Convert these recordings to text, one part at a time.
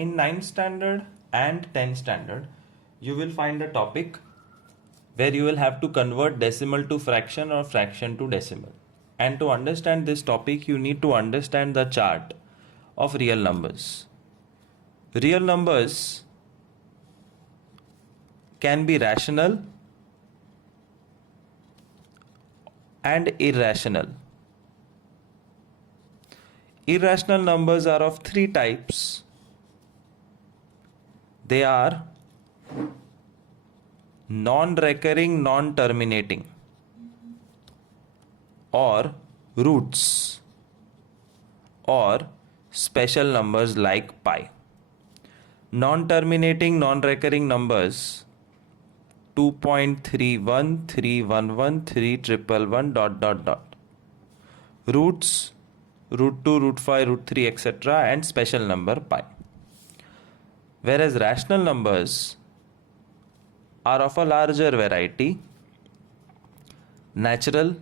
In 9th standard and 10th standard, you will find a topic where you will have to convert decimal to fraction or fraction to decimal. And to understand this topic, you need to understand the chart of real numbers. Real numbers can be rational and irrational. Irrational numbers are of three types. They are non-recurring, non-terminating, or roots, or special numbers like pi. Non-terminating, non-recurring numbers 2.31, 311, 311, ... Roots, root 2, root 5, root 3, etc. and special number pi. Whereas rational numbers are of a larger variety: natural,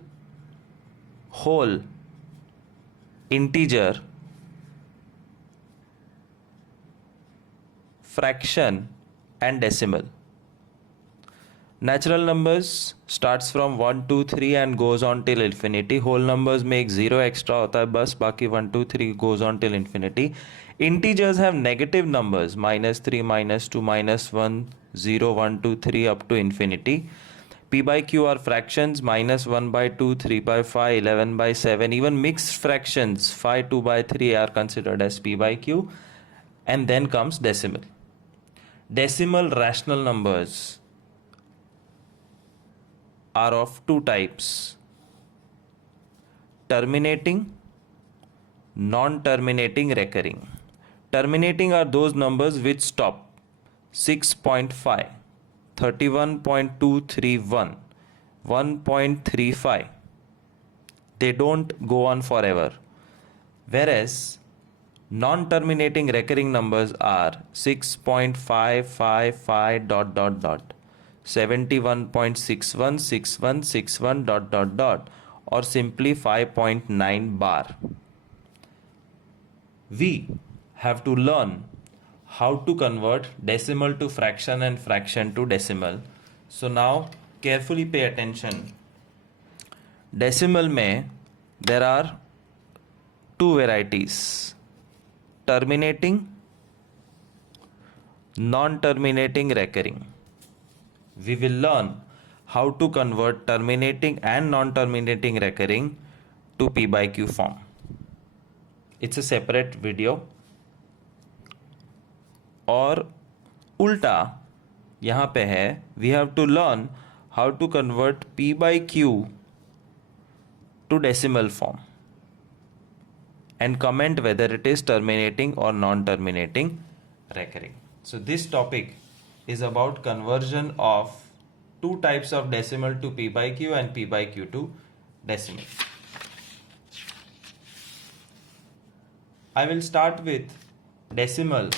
whole, integer, fraction and decimal. Natural numbers starts from 1, 2, 3 and goes on till infinity. Whole numbers make 0 extra होता है बस, बाकी 1, 2, 3 goes on till infinity. Integers have negative numbers -3, -2, -1, 0, 1, 2, 3 up to infinity. P by Q are fractions: -1/2, 3/5, 11/7. Even mixed fractions 5, 2/3 are considered as P by Q. And then comes decimal. Decimal rational numbers are of two types: terminating, non-terminating, recurring. Terminating are those numbers which stop 6.5, 31.231, 1.35. They don't go on forever. Whereas non-terminating recurring numbers are 6.555 ... 71.61, 61, 61 ... or simply 5.9 bar. We have to learn how to convert decimal to fraction and fraction to decimal. So now carefully pay attention. Decimal में there are two varieties: terminating, non-terminating, recurring. We will learn how to convert terminating and non-terminating recurring to P by Q form. It's a separate video. और उल्टा यहाँ पे है, we have to learn how to convert P by Q to decimal form and comment whether it is terminating or non-terminating recurring. So this topic is about conversion of two types of decimal to P by Q and P by Q to decimal. I will start with decimal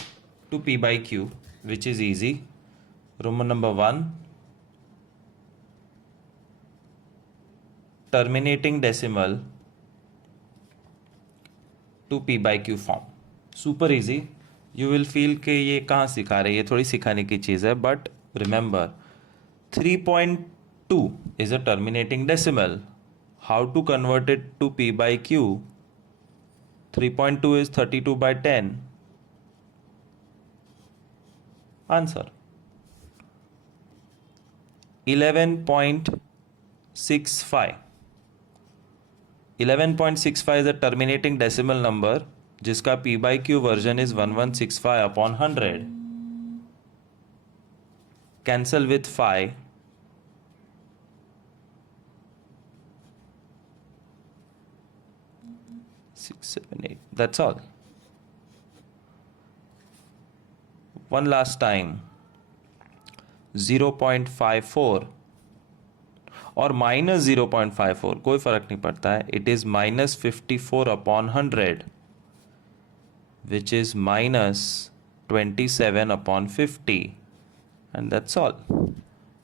to P by Q, which is easy. Roman number 1, terminating decimal to P by Q form. Super easy. You will feel कि ये कहाँ सिखा रहे हैं, ये थोड़ी सिखाने की चीज़ है. But remember, 3.2 is a terminating decimal. How to convert it to P by Q? 3.2 is 32/10. Answer 11.65. 11.65 is a terminating decimal number जिसका P by Q version is 1165/100. Cancel with 5. 6, 7, 8. That's all. One last time. 0.54 और -0.54 कोई फर्क नहीं पड़ता है. It is -54/100, which is -27/50, and that's all.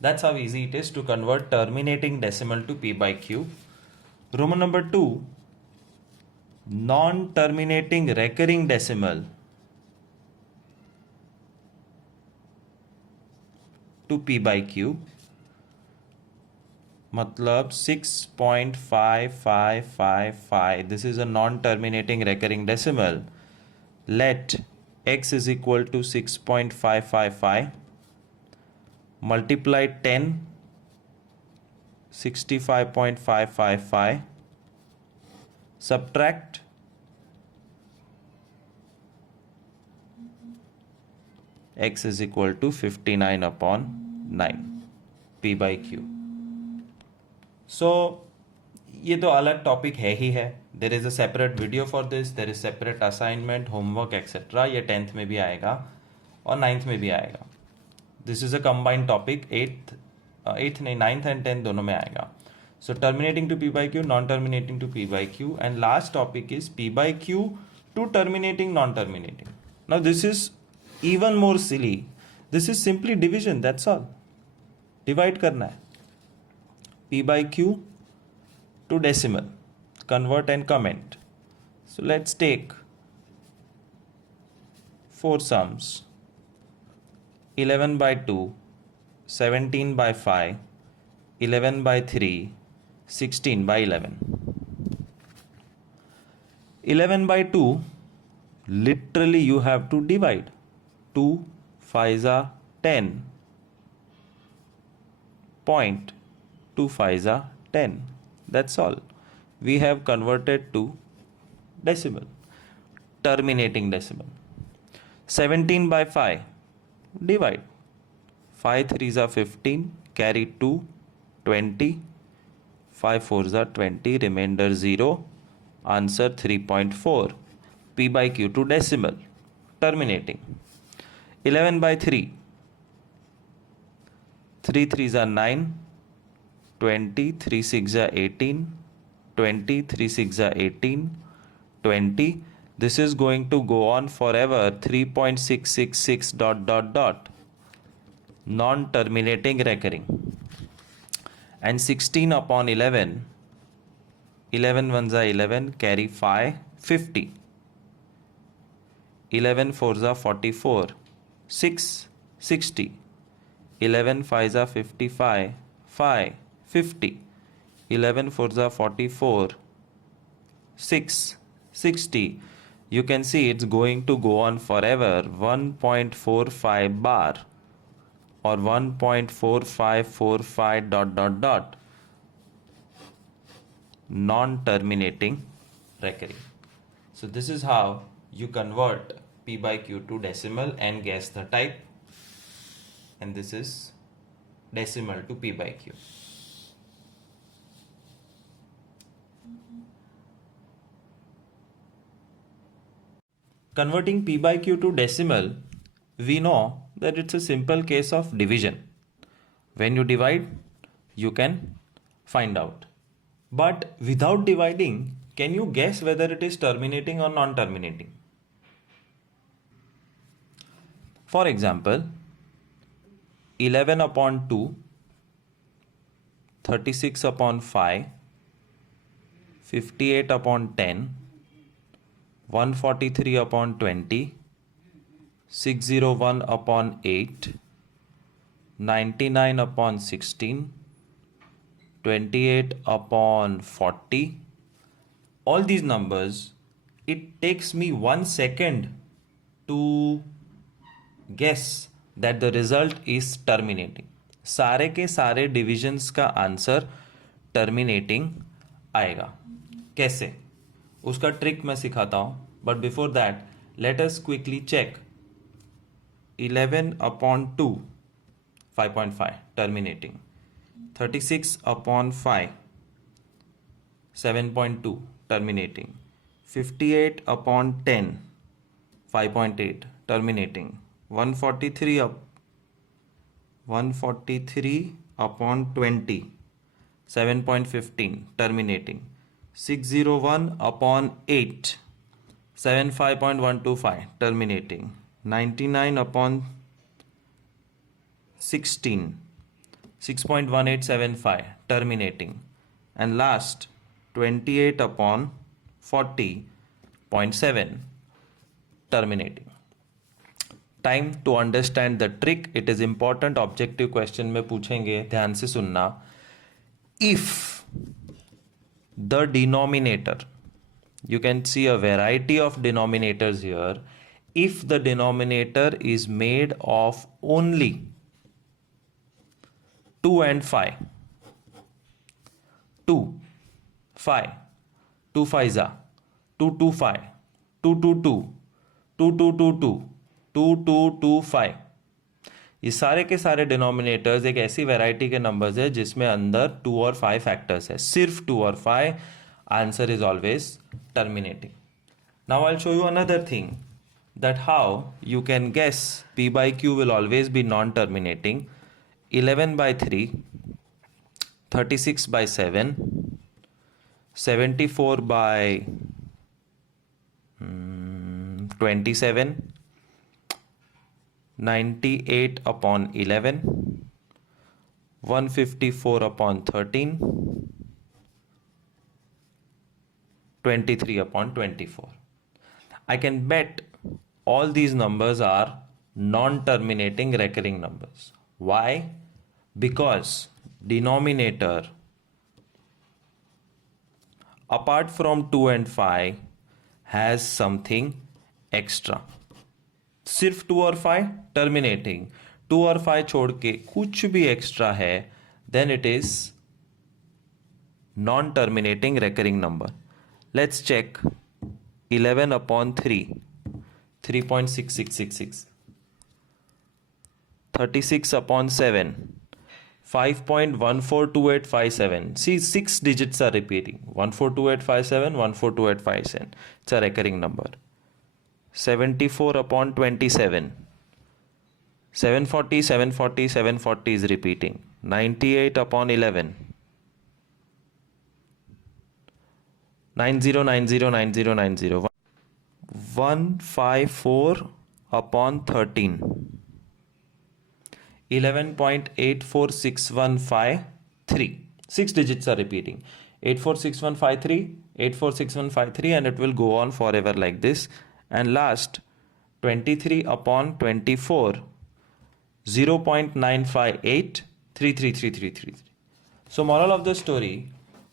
That's how easy it is to convert terminating decimal to P by Q. Roman number 2, non-terminating recurring decimal to p by q, मतलब 6.5555. This is a non-terminating recurring decimal. Let x is equal to 6.555 multiply 10, 65.555, subtract x is equal to 59 upon 9 p by q. So ये तो अलग topic है ही है. There is a separate video for this, there is separate assignment, homework etcetera. ये 10th में भी आएगा और 9th में भी आएगा. This is a combined topic. 8th नहीं, 9th एंड 10th दोनों में आएगा. So terminating to P by Q, non terminating to P by Q, and last topic is P by Q to terminating non terminating. Now this is even more silly. This is simply division, that's all. Divide करना है. p by q to decimal, convert and comment. So let's take 4 sums: 11 by 2, 17 by 5, 11 by 3, 16 by 11. 11 by 2, literally you have to divide. 2 5s are 10. Point 2 5s are 10. That's all. We have converted to decimal, terminating decimal. 17 by 5, divide. 5 3s are 15, carry 2, 20. 5 4s are 20, remainder 0. Answer 3.4. p by q to decimal, terminating. 11 by 3, 3 3s are 9, 20, 3 6 are 18, 20, 3 6 are 18, 20. This is going to go on forever. 3.666 dot dot dot. Non-terminating recurring. And 16 upon 11. 11 ones are 11, carry 5, 50. 11 4s are 44, 6, 60. 11 5s are 55, 5, 50. 11 4s are 44, 6, 60. You can see it's going to go on forever. 1.45 bar or 1.4545 dot dot dot. Non-terminating recurring. So this is how you convert p by q to decimal and guess the type. And this is decimal to p by q. Converting p by q to decimal, we know that it's a simple case of division. When you divide, you can find out. But without dividing, can you guess whether it is terminating or non-terminating? For example, 11 upon 2, 36 upon 5, 58 upon 10, 143 upon 20, 601 upon 8, 99 upon 16, 28 upon 40. All these numbers, it takes me 1 second to guess that the result is terminating. सारे के सारे divisions का answer terminating आएगा. कैसे? उसका trick मैं सिखाता हूँ. But before that let us quickly check. 11 upon 2, 5.5 terminating. 36 upon 5, 7.2 terminating. 58 upon 10, 5.8 terminating. 143 upon 20, 7.15 terminating. 601 upon 8, 75.125 terminating. 99 upon 16, 6.1875 terminating. And last 28 upon 40.7 terminating. Time to understand the trick. It is important, objective question में पूछेंगे, ध्यान से सुनना. If the denominator, you can see a variety of denominators here. If the denominator is made of only 2 and 5, 2 5, 2 5 are 2 2 5, 2 2 2, 2 2 2 2, 2 2 2 5, ये सारे के सारे denominators एक ऐसी वैरायटी के नंबर्स है जिसमें अंदर 2 और 5 फैक्टर्स है, सिर्फ 2 और 5. Answer is always terminating. Now I'll show you another thing, that how you can guess p by q will always be non-terminating. 11 by 3, 36 by 7, 74 by 27, 98 upon 11, 154 upon 13, 23 upon 24. I can bet all these numbers are non-terminating recurring numbers. Why? Because denominator apart from 2 and 5 has something extra. सिर्फ 2 और 5 terminating, 2 और 5 छोड़ के कुछ भी extra है, then it is non-terminating recurring number. Let's check 11 upon 3, 3.6666. 36 upon 7, 5.142857. See, 6 digits are repeating. 142857, 142857. It's a recurring number. 74 upon 27. 740, 740, 740 is repeating. 98 upon 11. 90909090, 154 upon 13, 11.846153. 6 digits are repeating. 846153, 846153, and it will go on forever like this. And last 23 upon 24, 0.958 33333. So moral of the story,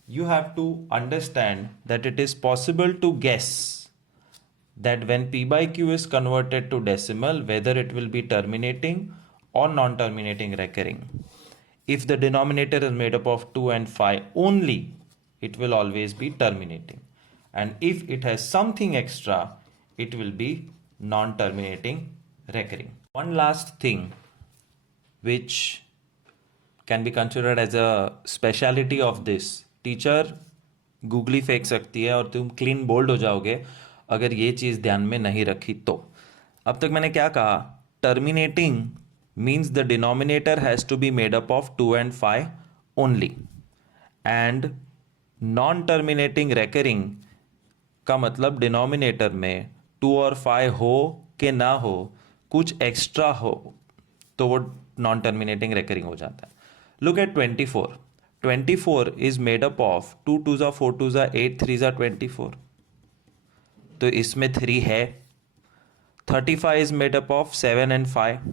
you have to understand that it is possible to guess that when p by q is converted to decimal, whether it will be terminating or non-terminating recurring. If the denominator is made up of 2 and 5 only, it will always be terminating. And if it has something extra, it will be non-terminating recurring. One last thing which can be considered as a speciality of this, teacher googly फेंक सकती है और तुम clean bowled हो जाओगे अगर ये चीज़ ध्यान में नहीं रखी तो. अब तक मैंने क्या कहा? Terminating means the denominator has to be made up of 2 and 5 only, and non terminating recurring का मतलब डिनोमिनेटर में 2 और 5 हो कि ना हो, कुछ एक्स्ट्रा हो तो वो नॉन टर्मिनेटिंग रेकरिंग हो जाता है. Look at 24. 24 is made up of 2 2s are 4 2s are 8 3s are 24. तो इसमें 3 है. 35 is made up of 7 and 5.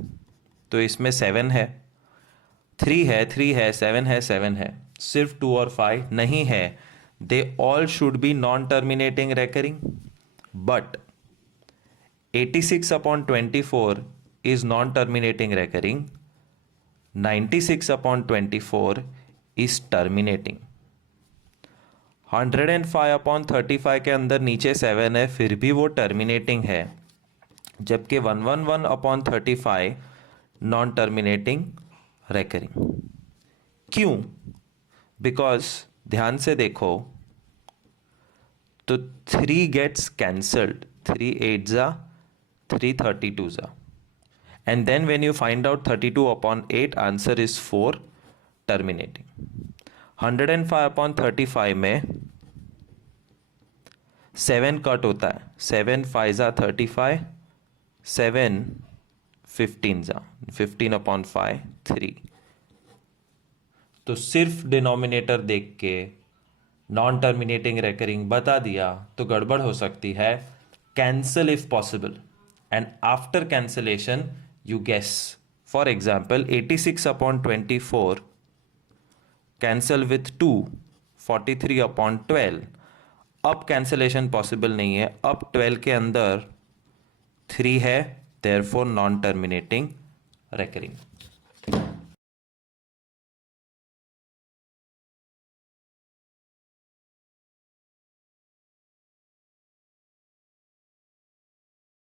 तो इसमें 7 है. 3 है, 3 है, 7 है, 7 है. सिर्फ 2 और 5 नहीं है. They all should be non-terminating recurring. But 86 upon 24 is non-terminating recurring. 96 upon 24 is terminating. 105 upon 35 के अंदर नीचे 7 है, फिर भी वो terminating है, जबकि 111 upon 35 नॉन टर्मिनेटिंग recurring. क्यों? बिकॉज ध्यान से देखो तो 3 gets cancelled. 3 8s are 3 32s are, and then when you find out 32 upon 8, answer is 4, terminating. 105 upon 35 में 7 कट होता है. 7 5s are 35, 7 15s are 15 upon 5 3. तो सिर्फ डिनोमिनेटर देख के नॉन टर्मिनेटिंग रेकरिंग बता दिया तो गड़बड़ हो सकती है. Cancel if possible. and after cancellation you guess. For example, 86 upon 24 cancel with 2, 43 upon 12. अब cancellation possible नहीं है, अब 12 के अंदर 3 है, therefore non terminating recurring.